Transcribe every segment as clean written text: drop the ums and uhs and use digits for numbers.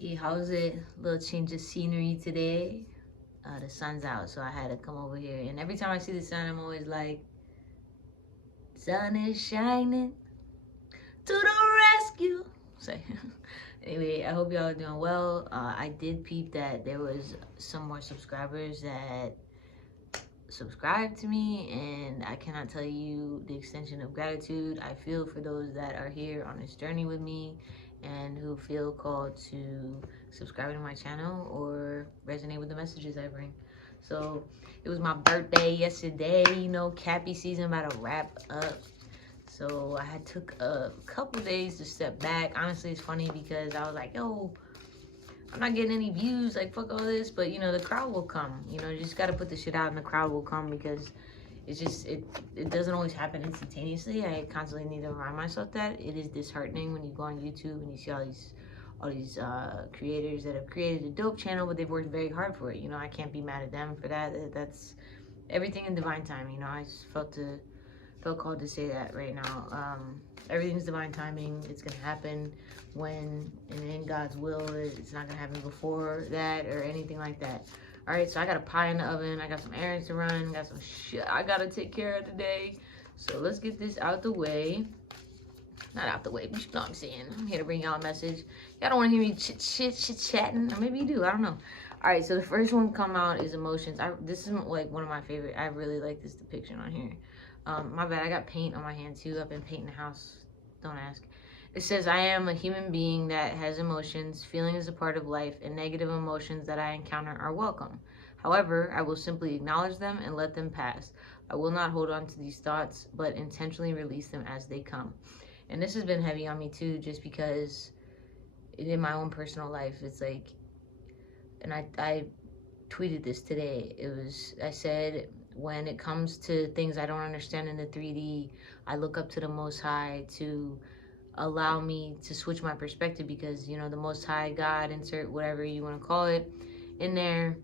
Yeah, how's it? Little change of scenery today. The sun's out, so I had to come over here. And every time I see the sun, I'm always like, sun is shining to the rescue. So, anyway, I hope y'all are doing well. I did peep that there was some more subscribers that subscribe to me, and I cannot tell you the extension of gratitude I feel for those that are here on this journey with me and who feel called to subscribe to my channel or resonate with the messages I bring. So it was my birthday yesterday, you know, Cappy season about to wrap up. So I had took a couple days to step back. Honestly, it's funny because I was like, yo, I'm not getting any views, like fuck all this, but you know, the crowd will come. You know, you just gotta put the shit out and the crowd will come because it's just it doesn't always happen instantaneously. I constantly need to remind myself that it is disheartening when you go on YouTube and you see all these creators that have created a dope channel, but they've worked very hard for it. You know, I can't be mad at them for that. That's everything in divine time. You know, I just felt called to say that right now. Everything's divine timing. It's gonna happen when and in God's will. It's not gonna happen before that or anything like that. All right, so I got a pie in the oven. I got some errands to run. Got some shit I gotta take care of today. So let's get this out the way. Not out the way, but you know what I'm saying. I'm here to bring y'all a message. Y'all don't want to hear me chit-chatting, or maybe you do. I don't know. All right, so the first one come out is emotions. This is like one of my favorite. I really like this depiction on here. My bad, I got paint on my hand too. I've been painting the house. Don't ask. It says, I am a human being that has emotions. Feeling is a part of life, and negative emotions that I encounter are welcome. However, I will simply acknowledge them and let them pass. I will not hold on to these thoughts, but intentionally release them as they come. And this has been heavy on me too, just because in my own personal life, it's like, and I tweeted this today. I said, when it comes to things I don't understand in the 3D, I look up to the Most High to allow me to switch my perspective because, you know, the Most High, God, insert whatever you want to call it in there,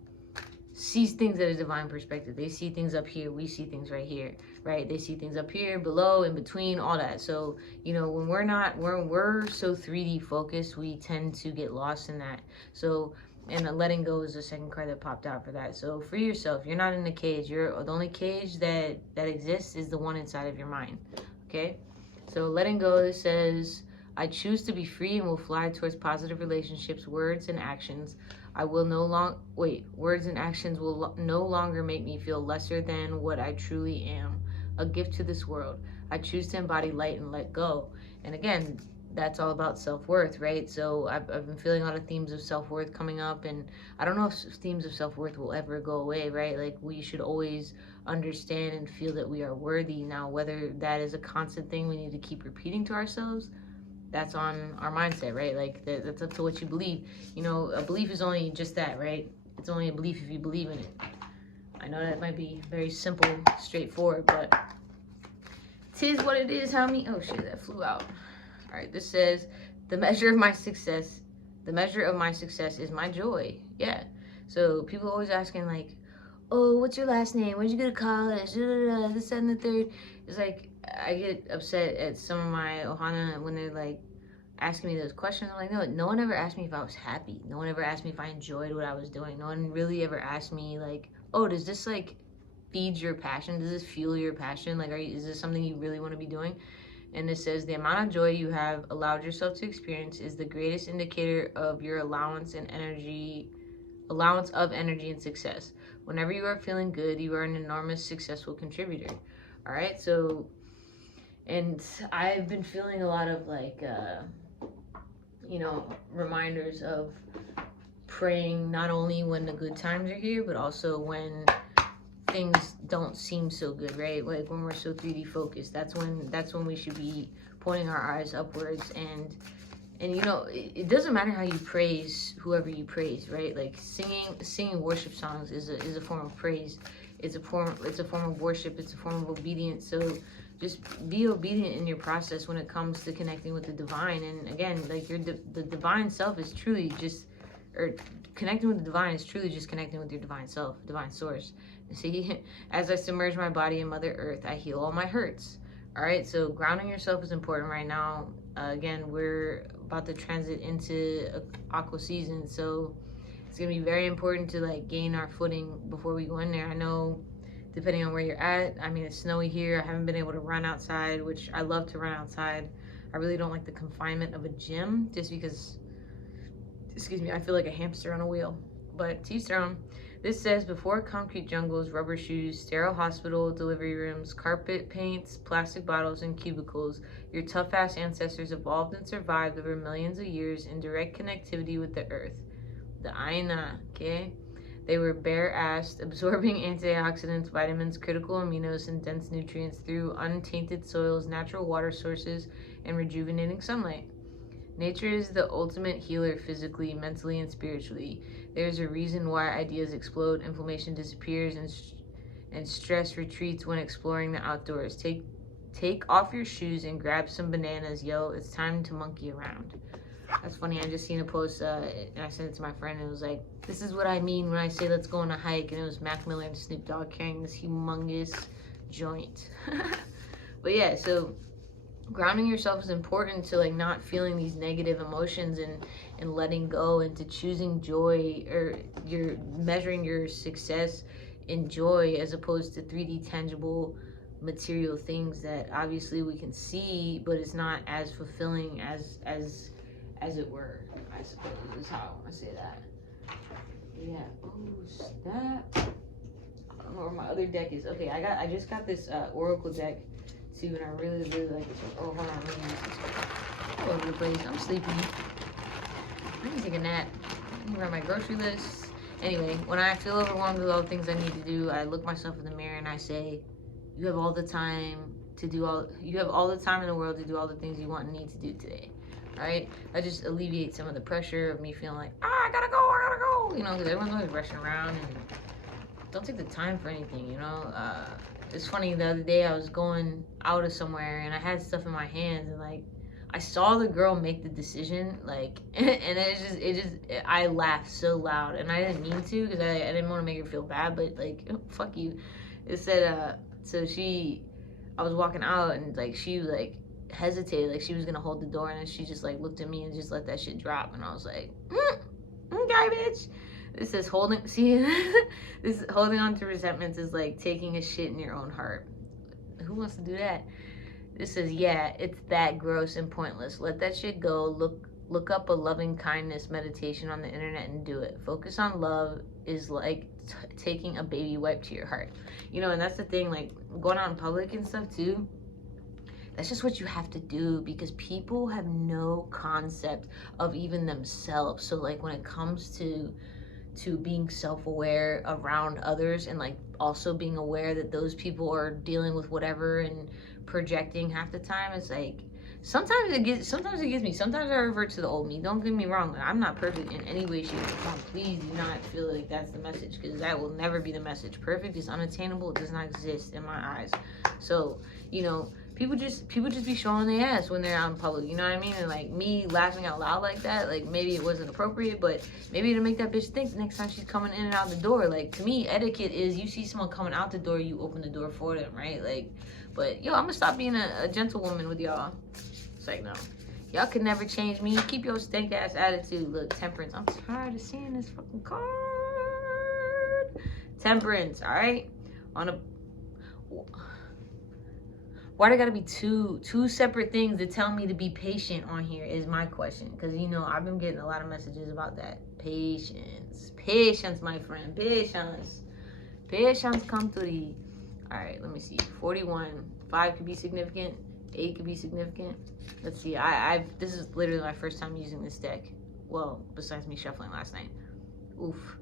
sees things at a divine perspective. They see things up here, we see things right here, right? They see things up here, below, in between, all that. So, you know, when we're so 3D focused, we tend to get lost in that. So, and letting go is the second card that popped out for that. So free yourself. You're not in the cage. The only cage that exists is the one inside of your mind. Okay? So letting go, it says, I choose to be free and will fly towards positive relationships, words, and actions. Words and actions will no longer make me feel lesser than what I truly am, a gift to this world. I choose to embody light and let go. And again, that's all about self-worth, right? So I've been feeling a lot of themes of self-worth coming up, and I don't know if themes of self-worth will ever go away, right? Like, we should always understand and feel that we are worthy. Now, whether that is a constant thing we need to keep repeating to ourselves, that's on our mindset, right? Like, that's up to what you believe. You know, a belief is only just that, right? It's only a belief if you believe in it. I know that might be very simple, straightforward, but 'tis what it is, homie. Oh shit, that flew out. All right, this says, the measure of my success is my joy. Yeah. So people always asking like, oh, what's your last name? Where'd you go to college? This, that, and the third. It's like, I get upset at some of my Ohana when they're like asking me those questions. I'm like, no one ever asked me if I was happy. No one ever asked me if I enjoyed what I was doing. No one really ever asked me like, oh, does this like feed your passion? Does this fuel your passion? Like, is this something you really want to be doing? And it says, the amount of joy you have allowed yourself to experience is the greatest indicator of your allowance of energy and success. Whenever you are feeling good, you are an enormous successful contributor. All right, so, and I've been feeling a lot of like, you know, reminders of praying not only when the good times are here, but also when things don't seem so good, right? Like when we're so 3D focused, that's when we should be pointing our eyes upwards. And you know, it doesn't matter how you praise whoever you praise, right? Like singing worship songs is a form of praise. It's a form of worship. It's a form of obedience. So just be obedient in your process when it comes to connecting with the divine. And again, like the divine self is truly just, or connecting with the divine is truly just connecting with your divine self, divine source. See, as I submerge my body in Mother Earth, I heal all my hurts. All right, so grounding yourself is important right now. Again, we're about to transit into aqua season, so it's gonna be very important to like gain our footing before we go in there. I know, depending on where you're at, I mean, it's snowy here. I haven't been able to run outside, which I love to run outside. I really don't like the confinement of a gym, just because, excuse me, I feel like a hamster on a wheel. But to each their own. This says, before concrete jungles, rubber shoes, sterile hospital delivery rooms, carpet paints, plastic bottles, and cubicles, your tough-ass ancestors evolved and survived over millions of years in direct connectivity with the earth. The Aina, okay? They were bare-assed, absorbing antioxidants, vitamins, critical aminos, and dense nutrients through untainted soils, natural water sources, and rejuvenating sunlight. Nature is the ultimate healer physically, mentally, and spiritually. There's a reason why ideas explode, inflammation disappears, and stress retreats when exploring the outdoors. Take off your shoes and grab some bananas, yo. It's time to monkey around. That's funny. I just seen a post and I sent it to my friend. And it was like, this is what I mean when I say let's go on a hike. And it was Mac Miller and Snoop Dogg carrying this humongous joint. But yeah, so grounding yourself is important to like not feeling these negative emotions and letting go, and to choosing joy, or you're measuring your success in joy as opposed to 3D tangible material things that obviously we can see, but it's not as fulfilling as it were, I suppose, is how I say that. Yeah. Oh snap. I don't know where my other deck is. Okay, I just got this Oracle deck too, and I really like it. Oh, hold on, let me use this. All over the place. I'm sleepy. I need to take a nap. I need to write my grocery list. Anyway, when I feel overwhelmed with all the things I need to do, I look myself in the mirror and I say, you have all the time to do you have all the time in the world to do all the things you want and need to do today. Right? That just alleviates some of the pressure of me feeling like, I gotta go, you know, because everyone's always rushing around and don't take the time for anything, you know. It's funny, the other day I was going out of somewhere and I had stuff in my hands, and like I saw the girl make the decision, like, and I laughed so loud, and I didn't mean to because I didn't want to make her feel bad, but like, fuck you. It said, so I was walking out and like she was like hesitated, like she was gonna hold the door, and then she just like looked at me and just let that shit drop, and I was like, okay, bitch. This says this holding on to resentments is like taking a shit in your own heart. Who wants to do that? This says, yeah, it's that gross and pointless. Let that shit go. Look up a loving kindness meditation on the internet and do it. Focus on love is like taking a baby wipe to your heart. You know, and that's the thing, like going out in public and stuff too. That's just what you have to do, because people have no concept of even themselves. So like when it comes to being self-aware around others, and like also being aware that those people are dealing with whatever and projecting half the time, it's like sometimes it gets me. Sometimes I revert to the old me. Don't get me wrong, I'm not perfect in any way, shape, or form. Please do not feel like that's the message, because that will never be the message. Perfect is unattainable. It does not exist in my eyes. So, you know, people just be showing their ass when they're out in public, you know what I mean? And like me laughing out loud like that, like maybe it wasn't appropriate, but maybe to make that bitch think the next time she's coming in and out the door. Like to me, etiquette is you see someone coming out the door, you open the door for them, right? Like, but yo, I'm gonna stop being a gentlewoman with y'all. It's like, no, y'all can never change me. Keep your stank ass attitude. Look, temperance. I'm tired of seeing this fucking card. Temperance, all right? On a Why there gotta be two separate things to tell me to be patient on here is my question. Because, you know, I've been getting a lot of messages about that. Patience. Patience, my friend. Patience. Patience come to thee. All right, let me see. 41. 5 could be significant. 8 could be significant. Let's see. This is literally my first time using this deck. Well, besides me shuffling last night. Oof.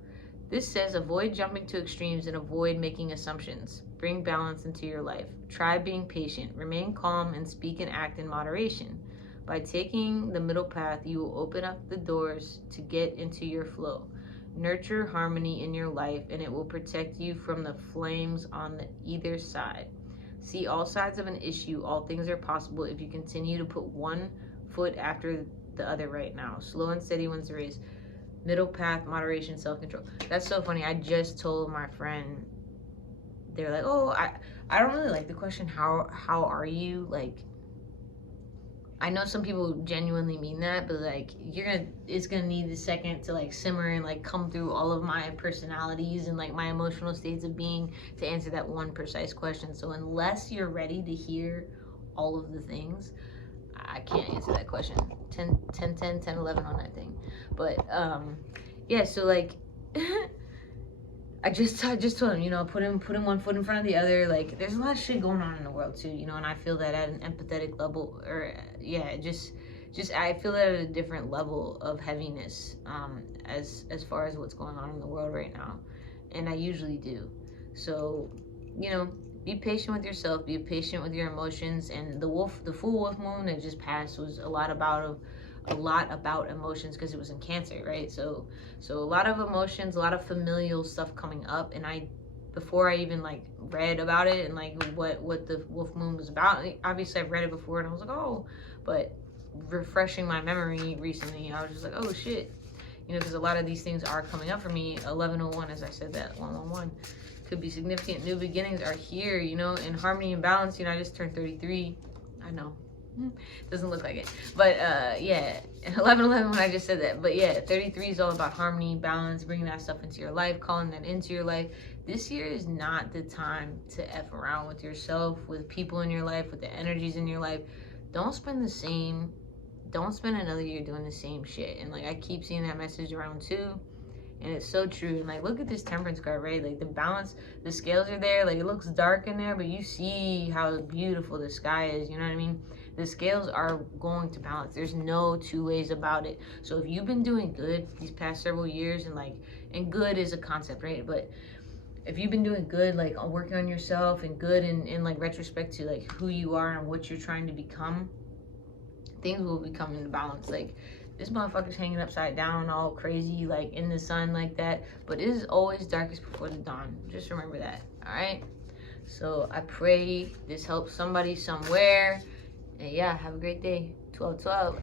This says, avoid jumping to extremes and avoid making assumptions. Bring balance into your life. Try being patient. Remain calm and speak and act in moderation. By taking the middle path, you will open up the doors to get into your flow. Nurture harmony in your life, and it will protect you from the flames on either side. See all sides of an issue. All things are possible if you continue to put one foot after the other right now. Slow and steady wins the race. Middle path, moderation, self-control. That's so funny. I just told my friend, they're like, oh, I don't really like the question, how are you? Like, I know some people genuinely mean that, but like it's gonna need a second to like simmer and like come through all of my personalities and like my emotional states of being to answer that one precise question. So unless you're ready to hear all of the things, I can't answer that question. 10 11 on that thing. But yeah, so like I just told him, put him one foot in front of the other. Like, there's a lot of shit going on in the world too, and I feel that at an empathetic level, or yeah, just I feel that at a different level of heaviness, as far as what's going on in the world right now, and I usually do. So, be patient with yourself, be patient with your emotions, and the full wolf moon that just passed was a lot about emotions because it was in Cancer, right? So a lot of emotions, a lot of familial stuff coming up, and before I even like read about it and like what the wolf moon was about, obviously I've read it before and I was like, oh, but refreshing my memory recently, I was just like, oh shit, because a lot of these things are coming up for me. 1101, as I said, that 111 could be significant. New beginnings are here, in harmony and balance. I just turned 33. I know. Doesn't look like it, but yeah, 1111 when I just said that. But yeah, 33 is all about harmony, balance, bringing that stuff into your life, calling that into your life. This year is not the time to F around with yourself, with people in your life, with the energies in your life. Don't spend another year doing the same shit. And like I keep seeing that message around too, and it's so true. And like look at this temperance card, right? Like the balance, the scales are there, like it looks dark in there, but you see how beautiful the sky is, you know what I mean? The scales are going to balance. There's no two ways about it. So if you've been doing good these past several years, and good is a concept, right? But if you've been doing good, like working on yourself, and good in like retrospect to like who you are and what you're trying to become, things will become into balance. Like this motherfucker's hanging upside down all crazy, like in the sun like that, but it is always darkest before the dawn. Just remember that. All right, so I pray this helps somebody somewhere. And yeah, have a great day. 12-12.